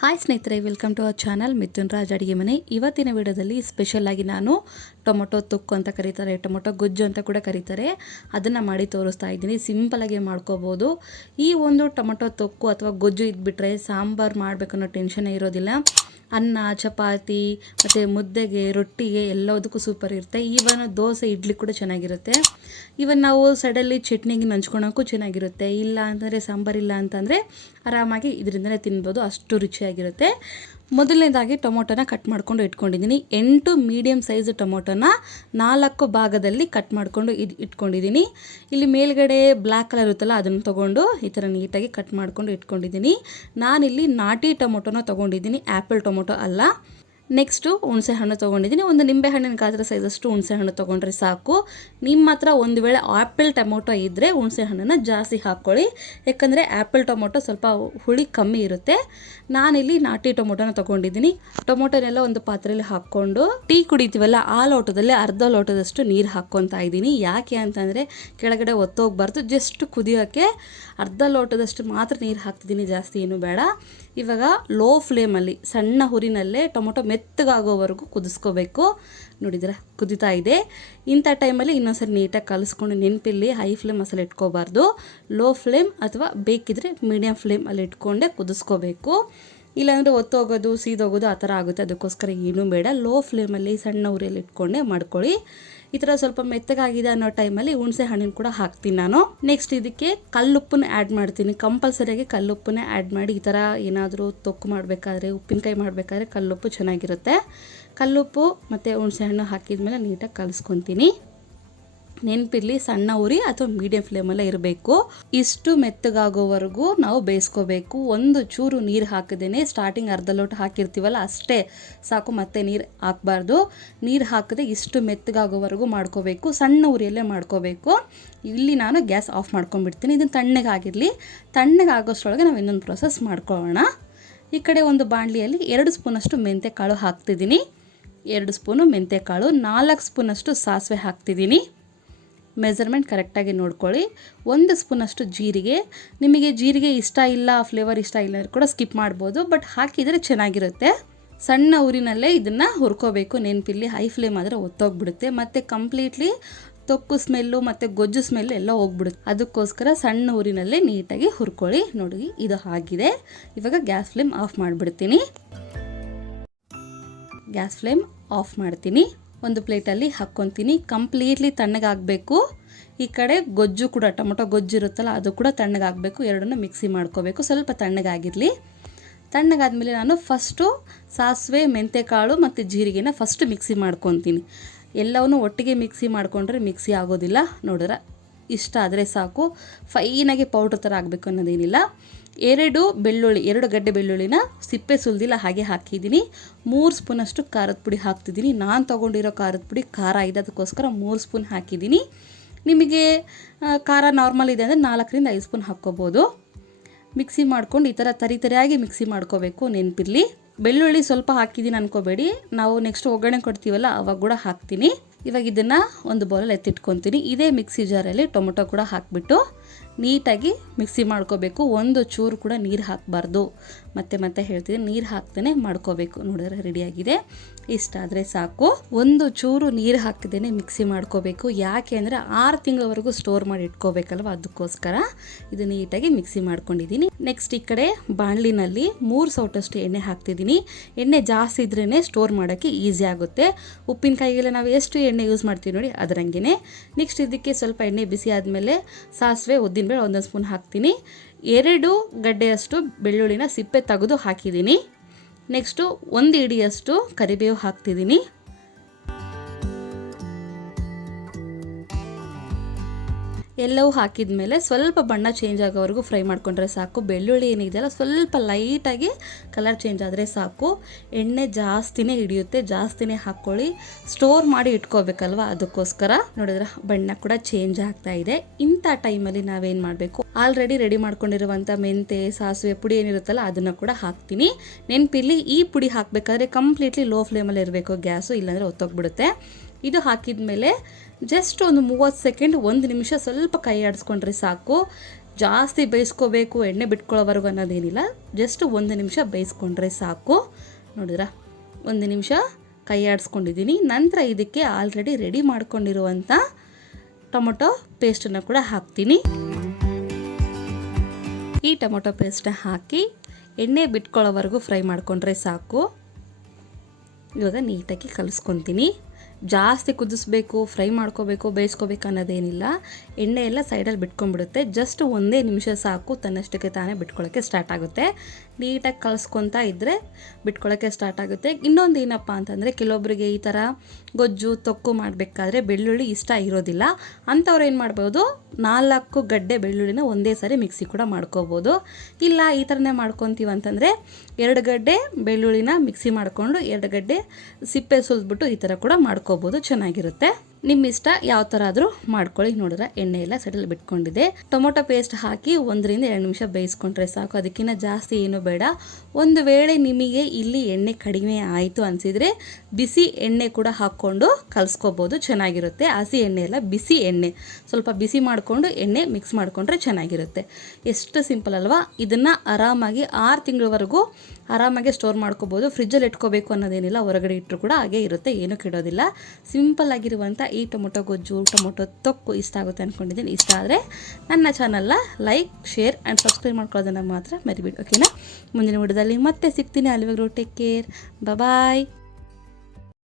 Hi ಸ್ನೇಹಿತರೆ, welcome to our channel Mithun Raj ಅಡುಗೆ ಮನೆ. ಇವತ್ತಿನ ವಿಡಿಯೋದಲ್ಲಿ ಸ್ಪೆಷಲಾಗಿ ನಾನು ಟೊಮೊಟೊ ತೊಕ್ಕು ಅಂತ ಕರೀತಾರೆ, ಟೊಮೊಟೊ ಗೊಜ್ಜು ಅಂತ ಕೂಡ ಕರೀತಾರೆ, ಅದನ್ನು ಮಾಡಿ ತೋರಿಸ್ತಾ ಇದ್ದೀನಿ. ಸಿಂಪಲಾಗಿ ಮಾಡ್ಕೋಬೋದು. ಈ ಒಂದು ಟೊಮೊಟೊ ತೊಕ್ಕು ಅಥವಾ ಗೊಜ್ಜು ಇದ್ಬಿಟ್ರೆ ಸಾಂಬಾರು ಮಾಡಬೇಕನ್ನೋ ಟೆನ್ಷನ್ನೇ ಇರೋದಿಲ್ಲ. ಅನ್ನ, ಚಪಾತಿ ಮತ್ತು ಮುದ್ದೆಗೆ, ರೊಟ್ಟಿಗೆ ಎಲ್ಲದಕ್ಕೂ ಸೂಪರ್ ಇರುತ್ತೆ. ಈವನ್ ದೋಸೆ, ಇಡ್ಲಿ ಕೂಡ ಚೆನ್ನಾಗಿರುತ್ತೆ. ಈವನ್ ನಾವು ಸೈಡಲ್ಲಿ ಚಟ್ನಿಗೆ ನಂಚ್ಕೊಳೋಕ್ಕೂ ಚೆನ್ನಾಗಿರುತ್ತೆ. ಇಲ್ಲ ಅಂತಂದರೆ ಸಾಂಬಾರಿಲ್ಲ ಅಂತಂದರೆ ಆರಾಮಾಗಿ ಇದರಿಂದಲೇ ತಿನ್ಬೋದು, ಅಷ್ಟು ರುಚಿಯಾಗಿರುತ್ತೆ. ಮೊದಲನೇದಾಗಿ ಟೊಮೊಟೊನ ಕಟ್ ಮಾಡ್ಕೊಂಡು ಇಟ್ಕೊಂಡಿದ್ದೀನಿ. 8 ಮೀಡಿಯಮ್ ಸೈಜ್ ಟೊಮೊಟೊನ 4 ಭಾಗದಲ್ಲಿ ಕಟ್ ಮಾಡ್ಕೊಂಡು ಇಟ್ಕೊಂಡಿದ್ದೀನಿ. ಇಲ್ಲಿ ಮೇಲ್ಗಡೆ ಬ್ಲ್ಯಾಕ್ ಕಲರ್ ಇರುತ್ತಲ್ಲ, ಅದನ್ನು ತೊಗೊಂಡು ಈ ಥರ ನೀಟಾಗಿ ಕಟ್ ಮಾಡ್ಕೊಂಡು ಇಟ್ಕೊಂಡಿದ್ದೀನಿ. ನಾನಿಲ್ಲಿ ನಾಟಿ ಟೊಮೊಟೊನ ತೊಗೊಂಡಿದ್ದೀನಿ, ಆ್ಯಪಲ್ ಟೊಮೊಟೊ ಅಲ್ಲ. ನೆಕ್ಸ್ಟು ಹುಣಸೆ ಹಣ್ಣು ತೊಗೊಂಡಿದ್ದೀನಿ. ಒಂದು ನಿಂಬೆ ಹಣ್ಣಿನ ಗಾತ್ರ ಸೈಜಷ್ಟು ಹುಣಸೆ ಹಣ್ಣು ತೊಗೊಂಡ್ರೆ ಸಾಕು. ನಿಮ್ಮ ಹತ್ರ ಒಂದು ವೇಳೆ ಆ್ಯಪಲ್ ಟೊಮೊಟೊ ಇದ್ದರೆ ಹುಣಸೆ ಹಣ್ಣನ್ನು ಜಾಸ್ತಿ ಹಾಕ್ಕೊಳ್ಳಿ, ಯಾಕಂದರೆ ಆ್ಯಪಲ್ ಟೊಮೊಟೊ ಸ್ವಲ್ಪ ಹುಳಿ ಕಮ್ಮಿ ಇರುತ್ತೆ. ನಾನಿಲ್ಲಿ ನಾಟಿ ಟೊಮೊಟೊನ ತೊಗೊಂಡಿದ್ದೀನಿ. ಟೊಮೊಟೊನೆಲ್ಲ ಒಂದು ಪಾತ್ರೆಯಲ್ಲಿ ಹಾಕ್ಕೊಂಡು ಟೀ ಕುಡಿತೀವಲ್ಲ ಆ ಲೋಟದಲ್ಲಿ ಅರ್ಧ ಲೋಟದಷ್ಟು ನೀರು ಹಾಕ್ಕೊತಾ ಇದ್ದೀನಿ. ಯಾಕೆ ಅಂತಂದರೆ ಕೆಳಗಡೆ ಒತ್ತೋಗ್ಬಾರ್ದು, ಜಸ್ಟ್ ಕುದಿಯೋಕ್ಕೆ ಅರ್ಧ ಲೋಟದಷ್ಟು ಮಾತ್ರ ನೀರು ಹಾಕ್ತಿದ್ದೀನಿ, ಜಾಸ್ತಿ ಏನೂ ಬೇಡ. ಇವಾಗ ಲೋ ಫ್ಲೇಮಲ್ಲಿ ಸಣ್ಣ ಹುರಿನಲ್ಲೇ ಟೊಮೊಟೊ ಮೆತ್ತಗಾಗೋವರೆಗೂ ಕುದಿಸ್ಕೋಬೇಕು. ನೋಡಿದರೆ ಕುದಿತಾ ಇದೆ. ಇಂಥ ಟೈಮಲ್ಲಿ ಇನ್ನೊಂದ್ಸರಿ ನೀಟಾಗಿ ಕಲಿಸ್ಕೊಂಡು, ನೆನಪಿಲ್ಲಿ ಹೈ ಫ್ಲೇಮ್ ಅಸಲು ಇಟ್ಕೋಬಾರ್ದು, ಲೋ ಫ್ಲೇಮ್ ಅಥವಾ ಬೇಕಿದ್ರೆ ಮೀಡಿಯಮ್ ಫ್ಲೇಮಲ್ಲಿ ಇಟ್ಕೊಂಡೆ ಕುದಿಸ್ಕೋಬೇಕು. ಇಲ್ಲಾಂದರೆ ಒತ್ತೋಗೋದು, ಸೀದೋಗೋದು ಆ ಥರ ಆಗುತ್ತೆ. ಅದಕ್ಕೋಸ್ಕರ ಏನೂ ಬೇಡ, ಲೋ ಫ್ಲೇಮಲ್ಲಿ ಸಣ್ಣ ಉರಿಯಲ್ಲಿ ಇಟ್ಕೊಂಡೆ ಮಾಡ್ಕೊಳ್ಳಿ. ಈ ಥರ ಸ್ವಲ್ಪ ಮೆತ್ತಗಾಗಿದೆ ಅನ್ನೋ ಟೈಮಲ್ಲಿ ಹುಣಸೆ ಹಣ್ಣಿನ ಕೂಡ ಹಾಕ್ತೀನಿ ನಾನು. ನೆಕ್ಸ್ಟ್ ಇದಕ್ಕೆ ಕಲ್ಲುಪ್ಪನ್ನ ಆ್ಯಡ್ ಮಾಡ್ತೀನಿ. ಕಂಪಲ್ಸರಿಯಾಗಿ ಕಲ್ಲುಪ್ಪನ್ನೇ ಆ್ಯಡ್ ಮಾಡಿ. ಈ ಥರ ಏನಾದರೂ ತೊಕ್ಕು ಮಾಡಬೇಕಾದ್ರೆ, ಉಪ್ಪಿನಕಾಯಿ ಮಾಡಬೇಕಾದ್ರೆ ಕಲ್ಲುಪ್ಪು ಚೆನ್ನಾಗಿರುತ್ತೆ. ಕಲ್ಲುಪ್ಪು ಮತ್ತು ಹುಣಸೆ ಹಣ್ಣು ಹಾಕಿದ್ಮೇಲೆ ನೀಟಾಗಿ ಕಲಿಸ್ಕೊತೀನಿ. ನೆನಪಿರಲಿ, ಸಣ್ಣ ಉರಿ ಅಥವಾ ಮೀಡಿಯಂ ಫ್ಲೇಮಲ್ಲೇ ಇರಬೇಕು. ಇಷ್ಟು ಮೆತ್ತಗಾಗೋವರೆಗೂ ನಾವು ಬೇಯಿಸ್ಕೋಬೇಕು. ಒಂದು ಚೂರು ನೀರು ಹಾಕಿದೇನೆ, ಸ್ಟಾರ್ಟಿಂಗ್ ಅರ್ಧ ಲೋಟ ಹಾಕಿರ್ತೀವಲ್ಲ ಅಷ್ಟೇ ಸಾಕು, ಮತ್ತೆ ನೀರು ಹಾಕಬಾರ್ದು. ನೀರು ಹಾಕದೆ ಇಷ್ಟು ಮೆತ್ತಗಾಗೋವರೆಗೂ ಮಾಡ್ಕೋಬೇಕು, ಸಣ್ಣ ಉರಿಯಲ್ಲೇ ಮಾಡ್ಕೋಬೇಕು. ಇಲ್ಲಿ ನಾನು ಗ್ಯಾಸ್ ಆಫ್ ಮಾಡ್ಕೊಂಡ್ಬಿಡ್ತೀನಿ. ಇದನ್ನು ತಣ್ಣಗಾಗಿರಲಿ. ತಣ್ಣಗಾಗೋಷ್ಟರೊಳಗೆ ನಾವು ಇನ್ನೊಂದು ಪ್ರೊಸೆಸ್ ಮಾಡ್ಕೊಳ್ಳೋಣ. ಈ ಕಡೆ ಒಂದು ಬಾಣಲಿಯಲ್ಲಿ 2 ಸ್ಪೂನಷ್ಟು ಮೆಂತ್ಯಕಾಳು ಹಾಕ್ತಿದ್ದೀನಿ. 2 ಸ್ಪೂನು ಮೆಂತ್ಯಕಾಳು, 4 ಸ್ಪೂನಷ್ಟು ಸಾಸಿವೆ ಹಾಕ್ತಿದ್ದೀನಿ. ಮೆಜರ್ಮೆಂಟ್ ಕರೆಕ್ಟಾಗಿ ನೋಡ್ಕೊಳ್ಳಿ. 1 ಸ್ಪೂನಷ್ಟು ಜೀರಿಗೆ. ನಿಮಗೆ ಜೀರಿಗೆ ಇಷ್ಟ ಇಲ್ಲ, ಫ್ಲೇವರ್ ಇಷ್ಟ ಇಲ್ಲ ಕೂಡ ಸ್ಕಿಪ್ ಮಾಡ್ಬೋದು, ಬಟ್ ಹಾಕಿದರೆ ಚೆನ್ನಾಗಿರುತ್ತೆ. ಸಣ್ಣ ಊರಿನಲ್ಲೇ ಇದನ್ನು ಹುರ್ಕೋಬೇಕು. ನೆನಪಿಲ್ಲಿ ಹೈ ಫ್ಲೇಮ್ ಆದರೆ ಒತ್ತೋಗ್ಬಿಡುತ್ತೆ, ಮತ್ತು ಕಂಪ್ಲೀಟ್ಲಿ ತೊಕ್ಕು ಸ್ಮೆಲ್ಲು ಮತ್ತು ಗೊಜ್ಜು ಸ್ಮೆಲ್ಲು ಎಲ್ಲ ಹೋಗ್ಬಿಡುತ್ತೆ. ಅದಕ್ಕೋಸ್ಕರ ಸಣ್ಣ ಊರಿನಲ್ಲೇ ನೀಟಾಗಿ ಹುರ್ಕೊಳ್ಳಿ. ನೋಡಿ, ಇದು ಆಗಿದೆ. ಇವಾಗ ಗ್ಯಾಸ್ ಫ್ಲೇಮ್ ಆಫ್ ಮಾಡಿಬಿಡ್ತೀನಿ. ಗ್ಯಾಸ್ ಫ್ಲೇಮ್ ಆಫ್ ಮಾಡ್ತೀನಿ. ಒಂದು ಪ್ಲೇಟಲ್ಲಿ ಹಾಕ್ಕೊತೀನಿ. ಕಂಪ್ಲೀಟ್ಲಿ ತಣ್ಣಗಾಗಬೇಕು. ಈ ಕಡೆ ಗೊಜ್ಜು ಕೂಡ, ಟೊಮೊಟೊ ಗೊಜ್ಜು ಇರುತ್ತಲ್ಲ ಅದು ಕೂಡ ತಣ್ಣಗಾಗಬೇಕು. ಎರಡನ್ನೂ ಮಿಕ್ಸಿ ಮಾಡ್ಕೋಬೇಕು. ಸ್ವಲ್ಪ ತಣ್ಣಗಾಗಿರಲಿ. ತಣ್ಣಗಾದ್ಮೇಲೆ ನಾನು ಫಸ್ಟು ಸಾಸಿವೆ, ಮೆಂತ್ಯಕಾಳು ಮತ್ತು ಜೀರಿಗೆನ ಫಸ್ಟ್ ಮಿಕ್ಸಿ ಮಾಡ್ಕೊತೀನಿ. ಎಲ್ಲವನ್ನೂ ಒಟ್ಟಿಗೆ ಮಿಕ್ಸಿ ಮಾಡಿಕೊಂಡ್ರೆ ಮಿಕ್ಸಿ ಆಗೋದಿಲ್ಲ. ನೋಡಿದ್ರೆ ಇಷ್ಟ ಆದರೆ ಸಾಕು, ಫೈನಾಗಿ ಪೌಡ್ರ್ ಥರ ಆಗಬೇಕು ಅನ್ನೋದೇನಿಲ್ಲ. 2 ಗಡ್ಡೆ ಬೆಳ್ಳುಳ್ಳಿನ ಸಿಪ್ಪೆ ಸುಲಿದಿಲ್ಲ ಹಾಗೆ ಹಾಕಿದ್ದೀನಿ. 3 ಸ್ಪೂನಷ್ಟು ಖಾರದ ಪುಡಿ ಹಾಕ್ತಿದ್ದೀನಿ. ನಾನು ತೊಗೊಂಡಿರೋ ಖಾರದ ಪುಡಿ ಖಾರ ಇದೆ, ಅದಕ್ಕೋಸ್ಕರ 3 ಸ್ಪೂನ್ ಹಾಕಿದ್ದೀನಿ. ನಿಮಗೆ ಖಾರ ನಾರ್ಮಲ್ ಇದೆ ಅಂದರೆ 4ರಿಂದ 5 ಸ್ಪೂನ್ ಹಾಕ್ಕೋಬೋದು. ಮಿಕ್ಸಿ ಮಾಡ್ಕೊಂಡು ಈ ಥರ ತರಿಯಾಗಿ ಮಿಕ್ಸಿ ಮಾಡ್ಕೋಬೇಕು. ನೆನಪಿರಲಿ, ಬೆಳ್ಳುಳ್ಳಿ ಸ್ವಲ್ಪ ಹಾಕಿದ್ದೀನಿ ಅನ್ಕೋಬೇಡಿ, ನಾವು ನೆಕ್ಸ್ಟ್ ಒಗ್ಗರಣೆ ಕೊಡ್ತೀವಲ್ಲ ಅವಾಗ ಕೂಡ ಹಾಕ್ತೀನಿ. ಇವಾಗ ಇದನ್ನು ಒಂದು ಬೌಲಲ್ಲಿ ಎತ್ತಿಟ್ಕೊತೀನಿ. ಇದೇ ಮಿಕ್ಸಿ ಜಾರಲ್ಲಿ ಟೊಮೊಟೊ ಕೂಡ ಹಾಕಿಬಿಟ್ಟು ನೀಟಾಗಿ ಮಿಕ್ಸಿ ಮಾಡ್ಕೋಬೇಕು. ಒಂದು ಚೂರು ಕೂಡ ನೀರು ಹಾಕಬಾರ್ದು. ಮತ್ತೆ ಹೇಳ್ತೀನಿ, ನೀರು ಹಾಕ್ತೇನೆ ಮಾಡ್ಕೋಬೇಕು. ನೋಡಿದ್ರೆ ರೆಡಿಯಾಗಿದೆ. ಇಷ್ಟ ಆದರೆ ಸಾಕು. ಒಂದು ಚೂರು ನೀರು ಹಾಕಿದೇನೆ ಮಿಕ್ಸಿ ಮಾಡ್ಕೋಬೇಕು. ಯಾಕೆ ಅಂದರೆ 6 ತಿಂಗಳವರೆಗೂ ಸ್ಟೋರ್ ಮಾಡಿ ಇಟ್ಕೋಬೇಕಲ್ವ, ಅದಕ್ಕೋಸ್ಕರ ಇದು ನೀಟಾಗಿ ಮಿಕ್ಸಿ ಮಾಡ್ಕೊಂಡಿದ್ದೀನಿ. ನೆಕ್ಸ್ಟ್ ಈ ಕಡೆ ಬಾಣಲಿನಲ್ಲಿ 3 ಸೌಟಷ್ಟು ಎಣ್ಣೆ ಹಾಕ್ತಿದ್ದೀನಿ. ಎಣ್ಣೆ ಜಾಸ್ತಿ ಇದ್ರೇ ಸ್ಟೋರ್ ಮಾಡೋಕ್ಕೆ ಈಸಿ ಆಗುತ್ತೆ. ಉಪ್ಪಿನಕಾಯಿಗೆಲ್ಲ ನಾವು ಎಷ್ಟು ಎಣ್ಣೆ ಯೂಸ್ ಮಾಡ್ತೀವಿ ನೋಡಿ, ಅದರಂಗೆ. ನೆಕ್ಸ್ಟ್ ಇದಕ್ಕೆ ಸ್ವಲ್ಪ ಎಣ್ಣೆ ಬಿಸಿ ಆದಮೇಲೆ ಸಾಸಿವೆ, ಉದ್ದಿನಬೇಳೆ 1 ಸ್ಪೂನ್ ಹಾಕ್ತೀನಿ. 2 ಗಡ್ಡೆಯಷ್ಟು ಬೆಳ್ಳುಳ್ಳಿನ ಸಿಪ್ಪೆ ತೆಗೆದು ಹಾಕಿದ್ದೀನಿ. ನೆಕ್ಸ್ಟು 1 ಹಿಡಿಯಷ್ಟು ಕರಿಬೇವು ಹಾಕ್ತಿದ್ದೀನಿ. ಎಲ್ಲವೂ ಹಾಕಿದ ಮೇಲೆ ಸ್ವಲ್ಪ ಬಣ್ಣ ಚೇಂಜ್ ಆಗೋವರೆಗೂ ಫ್ರೈ ಮಾಡ್ಕೊಂಡ್ರೆ ಸಾಕು. ಬೆಳ್ಳುಳ್ಳಿ ಏನಿದೆಯಲ್ಲ ಸ್ವಲ್ಪ ಲೈಟಾಗಿ ಕಲರ್ ಚೇಂಜ್ ಆದರೆ ಸಾಕು. ಎಣ್ಣೆ ಜಾಸ್ತಿನೇ ಹಿಡಿಯುತ್ತೆ, ಜಾಸ್ತಿನೇ ಹಾಕ್ಕೊಳ್ಳಿ. ಸ್ಟೋರ್ ಮಾಡಿ ಇಟ್ಕೋಬೇಕಲ್ವ, ಅದಕ್ಕೋಸ್ಕರ. ನೋಡಿದ್ರೆ ಬಣ್ಣ ಕೂಡ ಚೇಂಜ್ ಆಗ್ತಾ ಇದೆ. ಇಂಥ ಟೈಮಲ್ಲಿ ನಾವೇನು ಮಾಡಬೇಕು, ಆಲ್ರೆಡಿ ರೆಡಿ ಮಾಡ್ಕೊಂಡಿರುವಂಥ ಮೆಂತೆ, ಸಾಸಿವೆ ಪುಡಿ ಏನಿರುತ್ತಲ್ಲ ಅದನ್ನು ಕೂಡ ಹಾಕ್ತೀನಿ. ನೆನಪಿರಲಿ, ಈ ಪುಡಿ ಹಾಕಬೇಕಾದ್ರೆ ಕಂಪ್ಲೀಟ್ಲಿ ಲೋ ಫ್ಲೇಮಲ್ಲಿ ಇರಬೇಕು ಗ್ಯಾಸು, ಇಲ್ಲಾಂದರೆ ಒತ್ತೋಗ್ಬಿಡುತ್ತೆ. ಇದು ಹಾಕಿದ ಮೇಲೆ ಜಸ್ಟ್ ಒಂದು 30 ಸೆಕೆಂಡ್, 1 ನಿಮಿಷ ಸ್ವಲ್ಪ ಕೈ ಆಡಿಸ್ಕೊಂಡ್ರೆ ಸಾಕು. ಜಾಸ್ತಿ ಬೇಯಿಸ್ಕೋಬೇಕು, ಎಣ್ಣೆ ಬಿಟ್ಕೊಳ್ಳೋವರೆಗೂ ಅನ್ನೋದೇನಿಲ್ಲ. ಜಸ್ಟ್ 1 ನಿಮಿಷ ಬೇಯಿಸ್ಕೊಂಡ್ರೆ ಸಾಕು. ನೋಡಿದ್ರಾ, 1 ನಿಮಿಷ ಕೈ ಆಡಿಸ್ಕೊಂಡಿದ್ದೀನಿ. ನಂತರ ಇದಕ್ಕೆ ಆಲ್ರೆಡಿ ರೆಡಿ ಮಾಡ್ಕೊಂಡಿರುವಂಥ ಟೊಮೊಟೊ ಪೇಸ್ಟನ್ನು ಕೂಡ ಹಾಕ್ತೀನಿ. ಈ ಟೊಮೊಟೊ ಪೇಸ್ಟನ್ನ ಹಾಕಿ ಎಣ್ಣೆ ಬಿಟ್ಕೊಳ್ಳೋವರೆಗೂ ಫ್ರೈ ಮಾಡಿಕೊಂಡ್ರೆ ಸಾಕು. ಇವಾಗ ನೀಟಾಗಿ ಕಲಿಸ್ಕೊತೀನಿ. ಜಾಸ್ತಿ ಕುದಿಸ್ಬೇಕು, ಫ್ರೈ ಮಾಡ್ಕೋಬೇಕು, ಬೇಯಿಸ್ಕೋಬೇಕು ಅನ್ನೋದೇನಿಲ್ಲ. ಎಣ್ಣೆ ಎಲ್ಲ ಸೈಡಲ್ಲಿ ಬಿಟ್ಕೊಂಡ್ಬಿಡುತ್ತೆ. ಜಸ್ಟ್ 1 ನಿಮಿಷ ಸಾಕು, ತನ್ನಷ್ಟಕ್ಕೆ ತಾನೇ ಬಿಟ್ಕೊಳ್ಳೋಕ್ಕೆ ಸ್ಟಾರ್ಟ್ ಆಗುತ್ತೆ. ನೀಟಾಗಿ ಕಲಿಸ್ಕೊತಾ ಇದ್ದರೆ ಬಿಟ್ಕೊಳ್ಳೋಕ್ಕೆ ಸ್ಟಾರ್ಟ್ ಆಗುತ್ತೆ. ಇನ್ನೊಂದು ಏನಪ್ಪ ಅಂತಂದರೆ, ಕೆಲವೊಬ್ಬರಿಗೆ ಈ ಥರ ಗೊಜ್ಜು ತೊಕ್ಕು ಮಾಡಬೇಕಾದ್ರೆ ಬೆಳ್ಳುಳ್ಳಿ ಇಷ್ಟ ಇರೋದಿಲ್ಲ. ಅಂಥವ್ರು ಏನು ಮಾಡ್ಬೋದು, 4 ಗಡ್ಡೆ ಬೆಳ್ಳುಳ್ಳಿನ ಒಂದೇ ಸಾರಿ ಮಿಕ್ಸಿ ಕೂಡ ಮಾಡ್ಕೋಬೋದು. ಇಲ್ಲ ಈ ಥರನೇ ಮಾಡ್ಕೊತೀವಿ ಅಂತಂದರೆ 2 ಗಡ್ಡೆ ಬೆಳ್ಳುಳ್ಳಿನ ಮಿಕ್ಸಿ ಮಾಡಿಕೊಂಡು 2 ಗಡ್ಡೆ ಸಿಪ್ಪೆ ಸುಲಿದ್ಬಿಟ್ಟು ಈ ಥರ ಕೂಡ ಮಾಡ್ಕೋಬೋದು, ಚೆನ್ನಾಗಿರುತ್ತೆ. ನಿಮ್ಮ ಇಷ್ಟ ಯಾವ ಥರ ಆದರೂ ಮಾಡ್ಕೊಳ್ಳಿ. ನೋಡಿದ್ರೆ ಎಣ್ಣೆ ಎಲ್ಲ ಸೈಡಲ್ಲಿ ಬಿಟ್ಕೊಂಡಿದೆ. ಟೊಮೊಟೊ ಪೇಸ್ಟ್ ಹಾಕಿ 1 ರಿಂದ 2 ನಿಮಿಷ ಬೇಯಿಸ್ಕೊಂಡ್ರೆ ಸಾಕು. ಅದಕ್ಕಿಂತ ಜಾಸ್ತಿ ಏನೂ ಬೇಡ. ಒಂದು ವೇಳೆ ನಿಮಗೆ ಇಲ್ಲಿ ಎಣ್ಣೆ ಕಡಿಮೆ ಆಯಿತು ಅನಿಸಿದರೆ ಬಿಸಿ ಎಣ್ಣೆ ಕೂಡ ಹಾಕ್ಕೊಂಡು ಕಲಿಸ್ಕೋಬೋದು, ಚೆನ್ನಾಗಿರುತ್ತೆ. ಹಸಿ ಎಣ್ಣೆ ಎಲ್ಲ, ಬಿಸಿ ಎಣ್ಣೆ ಸ್ವಲ್ಪ ಬಿಸಿ ಮಾಡಿಕೊಂಡು ಎಣ್ಣೆ ಮಿಕ್ಸ್ ಮಾಡಿಕೊಂಡ್ರೆ ಚೆನ್ನಾಗಿರುತ್ತೆ. ಎಷ್ಟು ಸಿಂಪಲ್ ಅಲ್ವಾ? ಇದನ್ನು ಆರಾಮಾಗಿ 6 ತಿಂಗಳವರೆಗೂ ಆರಾಮಾಗಿ ಸ್ಟೋರ್ ಮಾಡ್ಕೋಬೋದು. ಫ್ರಿಜ್ಜಲ್ಲಿ ಇಟ್ಕೋಬೇಕು ಅನ್ನೋದೇನಿಲ್ಲ, ಹೊರಗಡೆ ಇಟ್ಟರು ಕೂಡ ಹಾಗೆ ಇರುತ್ತೆ, ಏನೂ ಕೆಡೋದಿಲ್ಲ. ಸಿಂಪಲ್ ಆಗಿರುವಂಥ ಈ ಟೊಮೊಟೊ ಗೊಜ್ಜು, ಟೊಮೊಟೊ ತೊಕ್ಕು ಇಷ್ಟ ಆಗುತ್ತೆ ಅಂದ್ಕೊಂಡಿದ್ದೀನಿ. ಇಷ್ಟ ಆದರೆ ನನ್ನ ಚಾನಲ್ನ ಲೈಕ್, ಶೇರ್ ಆ್ಯಂಡ್ ಸಬ್ಸ್ಕ್ರೈಬ್ ಮಾಡ್ಕೊಳ್ಳೋದನ್ನು ಮಾತ್ರ ಮರಿಬೇಡಿ, ಓಕೆನಾ? ಮುಂದಿನ ವಿಡಿಯೋದಲ್ಲಿ ಮತ್ತೆ ಸಿಗ್ತೀನಿ. ಅಲ್ಲಿವರೆಗೂ ಟೇಕ್ ಕೇರ್, ಬಾಯ್.